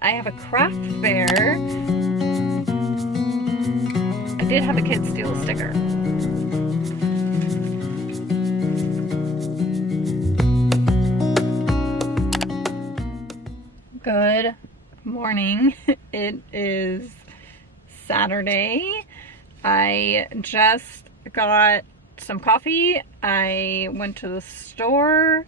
I have a craft fair. I did have a kid steal a sticker. Good morning. It is Saturday. I just got some coffee. I went to the store.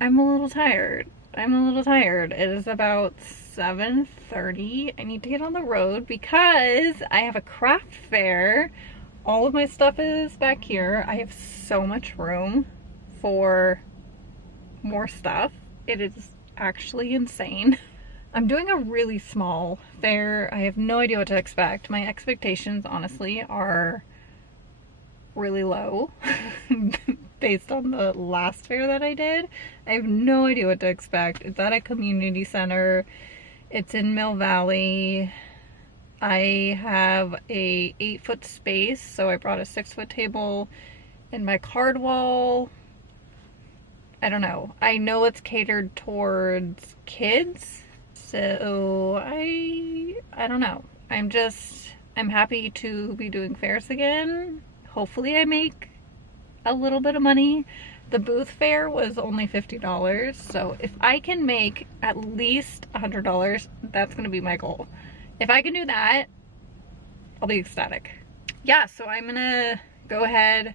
I'm a little tired. It is about 7:30. I need to get on the road because I have a craft fair. All of my stuff is back here. I have so much room for more stuff. It is actually insane. I'm doing a really small fair. I have no idea what to expect. My expectations, honestly, are really low based on the last fair that I did. I have no idea what to expect. It's at a community center. It's in Mill Valley. I have a 8-foot space, so I brought a 6-foot table and my card wall. I don't know. I know it's catered towards kids, so I don't know. I'm happy to be doing fairs again. Hopefully I make a little bit of money. The booth fare was only $50, so if I can make at least $100, that's gonna be my goal. If I can do that, I'll be ecstatic. Yeah, so I'm gonna go ahead.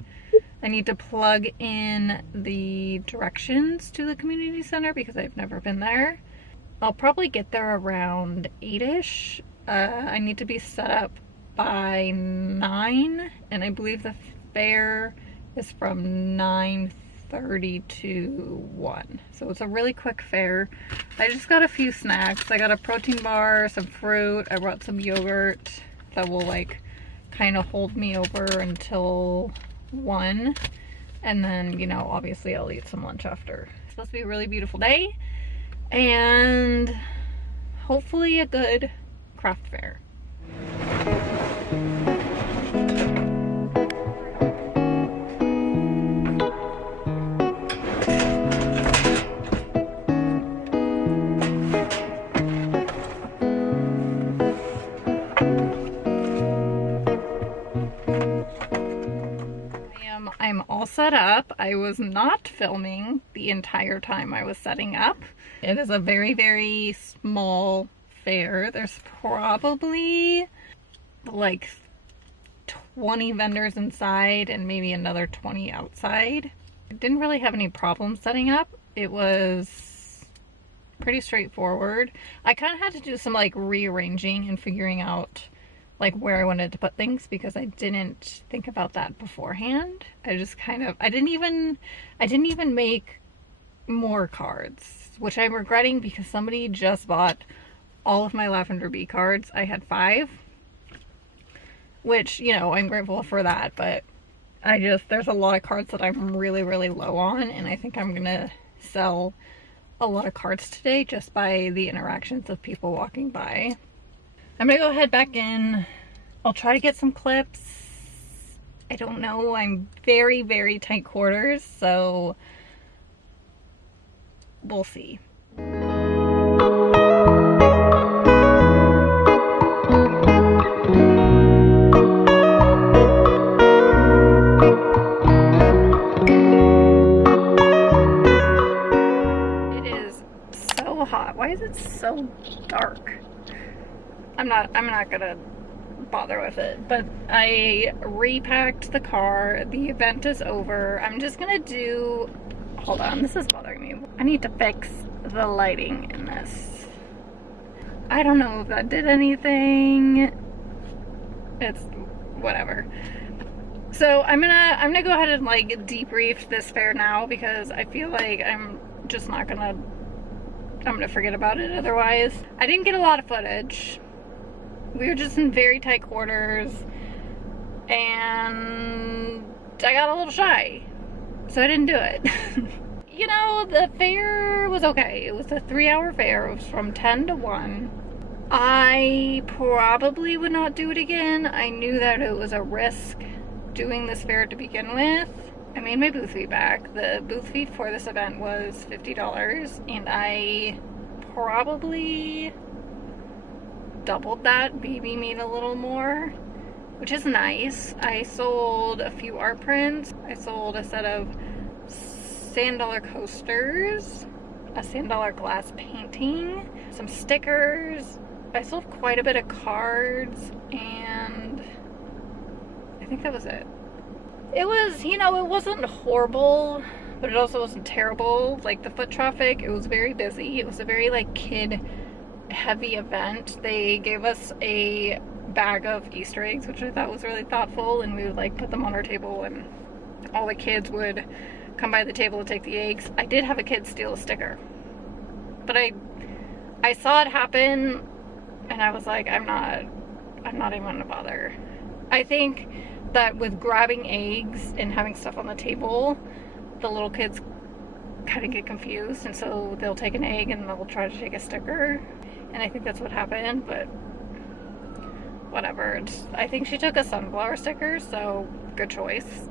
I need to plug in the directions to the community center because I've never been there. I'll probably get there around 8-ish. I need to be set up by 9, and I believe the fair is from 9:30 to 1. So it's a really quick fair. I just got a few snacks. I got a protein bar, some fruit. I brought some yogurt that will like kind of hold me over until 1. And then, you know, obviously I'll eat some lunch after. It's supposed to be a really beautiful day and hopefully a good craft fair. I'm all set up. I was not filming the entire time I was setting up. It is a very, very small fair. There's probably like 20 vendors inside and maybe another 20 outside. I didn't really have any problems setting up. It was pretty straightforward. I kind of had to do some like rearranging and figuring out like where I wanted to put things because I didn't think about that beforehand. I didn't even make more cards, which I'm regretting because somebody just bought all of my Lavender Bee cards. I had 5, which, you know, I'm grateful for that, but there's a lot of cards that I'm really, really low on, and I think I'm gonna sell a lot of cards today just by the interactions of people walking by. I'm gonna go head back in. I'll try to get some clips. I don't know. I'm very, very tight quarters, so we'll see. It is so hot. Why is it so dark? I'm not gonna bother with it, but I repacked the car. The event is over. I'm just gonna do, hold on, this is bothering me. I need to fix the lighting in this. I don't know if that did anything. It's whatever. So I'm gonna go ahead and like debrief this fair now because I feel like I'm gonna forget about it otherwise. I didn't get a lot of footage. We were just in very tight quarters and I got a little shy, so I didn't do it. You know, the fair was okay. It was a 3-hour fair. It was from 10 to 1. I probably would not do it again. I knew that it was a risk doing this fair to begin with. I made my booth fee back. The booth fee for this event was $50, and I probably doubled that, maybe a little more, which is nice. I sold a few art prints. I sold a set of sand dollar coasters, a sand dollar glass painting, some stickers. I sold quite a bit of cards, and I think that was it. It was, you know, it wasn't horrible, but it also wasn't terrible. Like, the foot traffic, it was very busy. It was a very, like, kid heavy event. They gave us a bag of Easter eggs, which I thought was really thoughtful, and we would like put them on our table and all the kids would come by the table to take the eggs. I did have a kid steal a sticker, but I saw it happen and I was like, I'm not even gonna bother. I think that with grabbing eggs and having stuff on the table, the little kids kind of get confused, and so they'll take an egg and they'll try to take a sticker, and I think that's what happened, but whatever. I think she took a sunflower sticker, so good choice.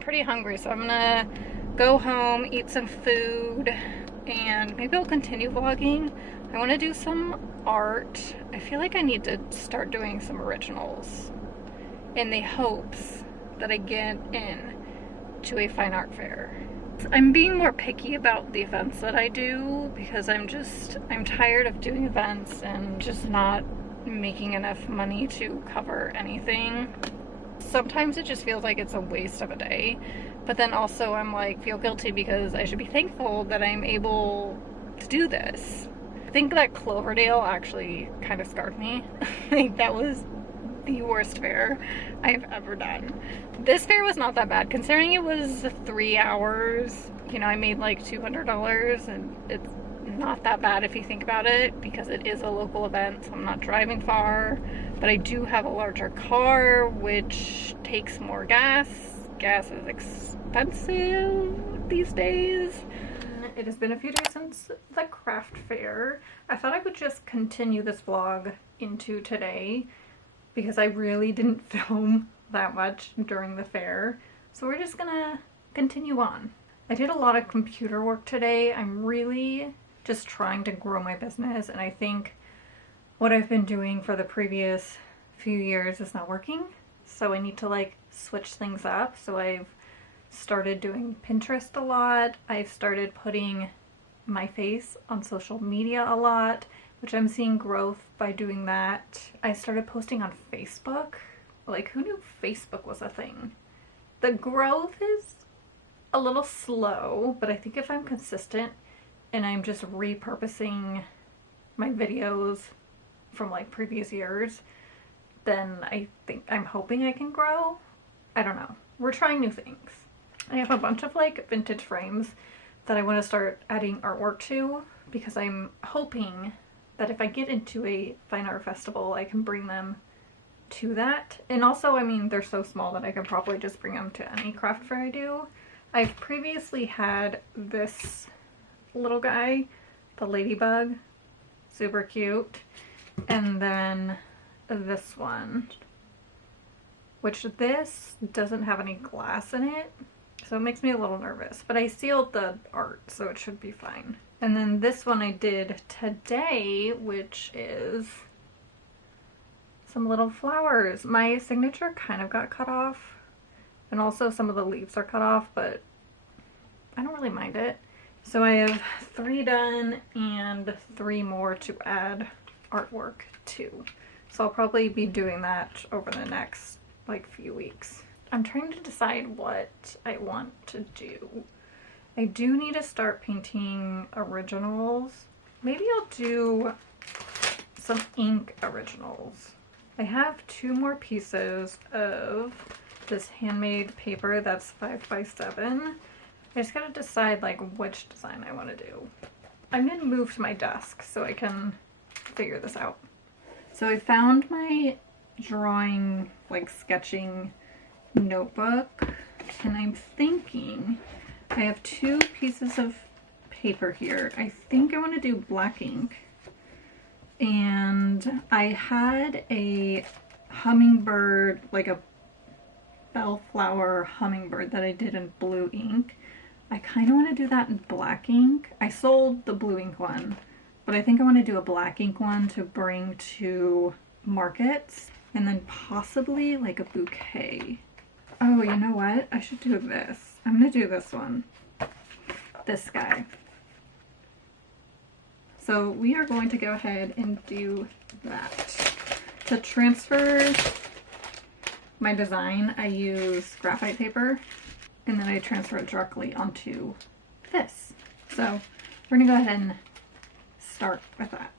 Pretty hungry, so I'm gonna go home, eat some food, and maybe I'll continue vlogging. I want to do some art. I feel like I need to start doing some originals in the hopes that I get in to a fine art fair. I'm being more picky about the events that I do because I'm tired of doing events and just not making enough money to cover anything. Sometimes it just feels like it's a waste of a day, but then also I'm like, feel guilty because I should be thankful that I'm able to do this. I think that Cloverdale actually kind of scarred me. Like, that was the worst fair I've ever done. This fair was not that bad considering it was 3 hours. You know, I made like $200, and it's not that bad if you think about it because it is a local event, so I'm not driving far, but I do have a larger car which takes more gas. Gas is expensive these days. It has been a few days since the craft fair. I thought I would just continue this vlog into today because I really didn't film that much during the fair. So we're just gonna continue on. I did a lot of computer work today. I'm really just trying to grow my business, and I think what I've been doing for the previous few years is not working. So I need to like switch things up. So I've started doing Pinterest a lot. I've started putting my face on social media a lot, which I'm seeing growth by doing that. I started posting on Facebook. Like, who knew Facebook was a thing? The growth is a little slow, but I think if I'm consistent and I'm just repurposing my videos from like previous years, then I'm hoping I can grow. I don't know. We're trying new things. I have a bunch of like vintage frames that I want to start adding artwork to because I'm hoping that if I get into a fine art festival, I can bring them to that. And also, I mean, they're so small that I could probably just bring them to any craft fair I do. I've previously had this little guy, the ladybug, super cute, and then this one, which this doesn't have any glass in it, so it makes me a little nervous, but I sealed the art, so it should be fine. And then this one I did today, which is some little flowers. My signature kind of got cut off, and also some of the leaves are cut off, but I don't really mind it. So I have 3 done and 3 more to add artwork to. So I'll probably be doing that over the next like few weeks. I'm trying to decide what I want to do. I do need to start painting originals. Maybe I'll do some ink originals. I have 2 more pieces of this handmade paper that's 5x7. I just gotta decide like which design I want to do. I'm gonna move to my desk so I can figure this out. So I found my drawing, like sketching notebook, and I'm thinking I have 2 pieces of paper here. I think I want to do black ink, and I had a hummingbird, like a bellflower hummingbird that I did in blue ink. I kind of want to do that in black ink. I sold the blue ink one, but I think I want to do a black ink one to bring to markets, and then possibly like a bouquet. Oh, you know what? I should do this. I'm gonna do this one. This guy. So we are going to go ahead and do that. To transfer my design, I use graphite paper, and then I transfer it directly onto this. So we're gonna go ahead and start with that.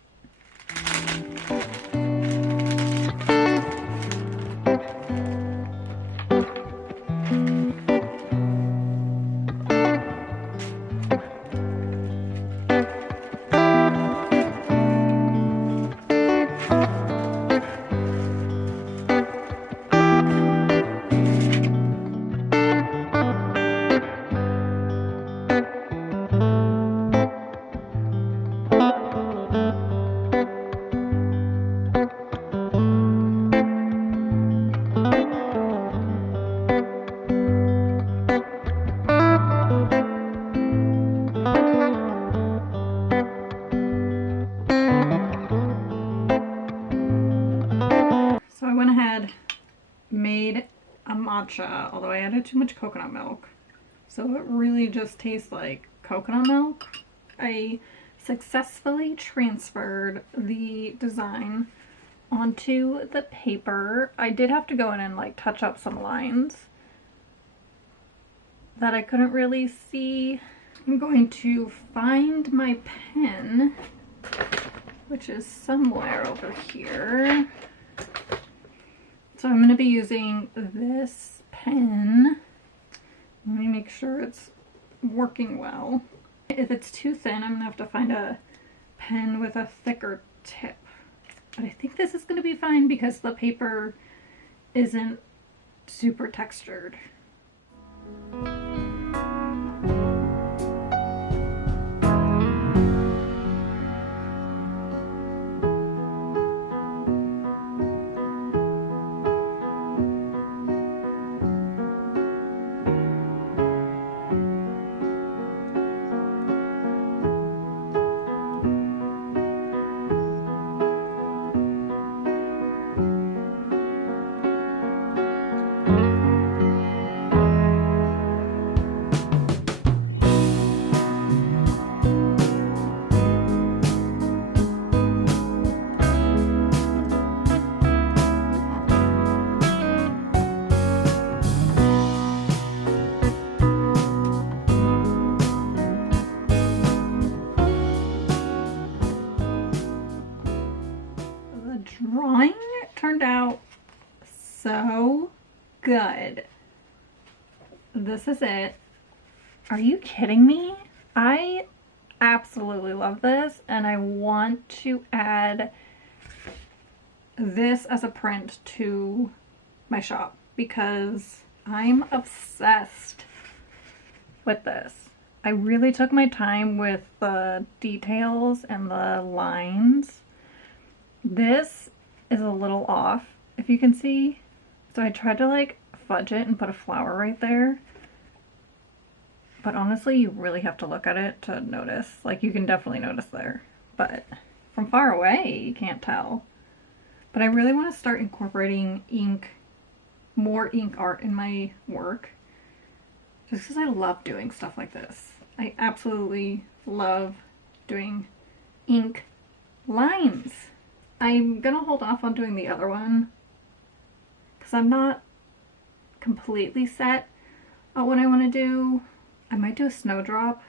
So I went ahead, made a matcha, although I added too much coconut milk. So it really just tastes like coconut milk. I successfully transferred the design onto the paper. I did have to go in and like touch up some lines that I couldn't really see. I'm going to find my pen, which is somewhere over here. So I'm going to be using this pen. Let me make sure it's working well. If it's too thin, I'm going to have to find a pen with a thicker tip. But I think this is going to be fine because the paper isn't super textured. Drawing turned out so good. This is it. Are you kidding me? I absolutely love this, and I want to add this as a print to my shop because I'm obsessed with this. I really took my time with the details and the lines. This is a little off, if you can see. So I tried to like fudge it and put a flower right there. But honestly, you really have to look at it to notice. Like, you can definitely notice there. But from far away, you can't tell. But I really want to start incorporating ink, more ink art in my work. Just because I love doing stuff like this. I absolutely love doing ink lines. I'm gonna hold off on doing the other one because I'm not completely set on what I want to do. I might do a snowdrop.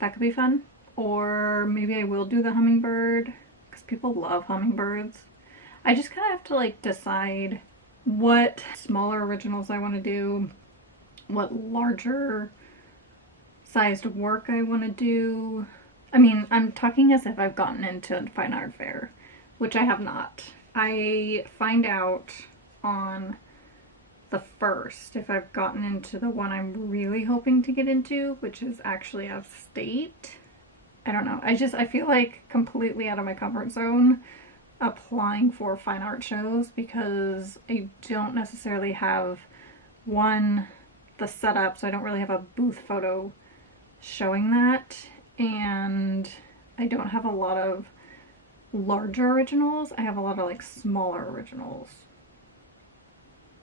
That could be fun. Or maybe I will do the hummingbird because people love hummingbirds. I just kind of have to like decide what smaller originals I want to do, what larger sized work I want to do. I mean, I'm talking as if I've gotten into Fine Art Fair, which I have not. I find out on the 1st if I've gotten into the one I'm really hoping to get into, which is actually out of state. I don't know. I feel like completely out of my comfort zone applying for fine art shows because I don't necessarily have the setup, so I don't really have a booth photo showing that, and I don't have a lot of larger originals. I have a lot of like smaller originals.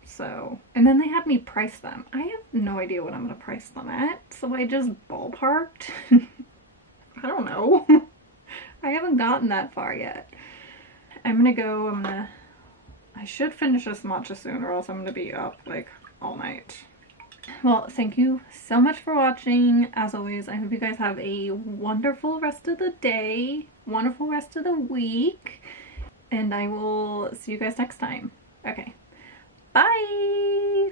So, and then they had me price them. I have no idea what I'm gonna price them at, so I just ballparked. I don't know. I haven't gotten that far yet. I should finish this matcha soon or else I'm gonna be up like all night. Well, thank you so much for watching. As always, I hope you guys have a wonderful rest of the day, wonderful rest of the week, and I will see you guys next time. Okay, bye!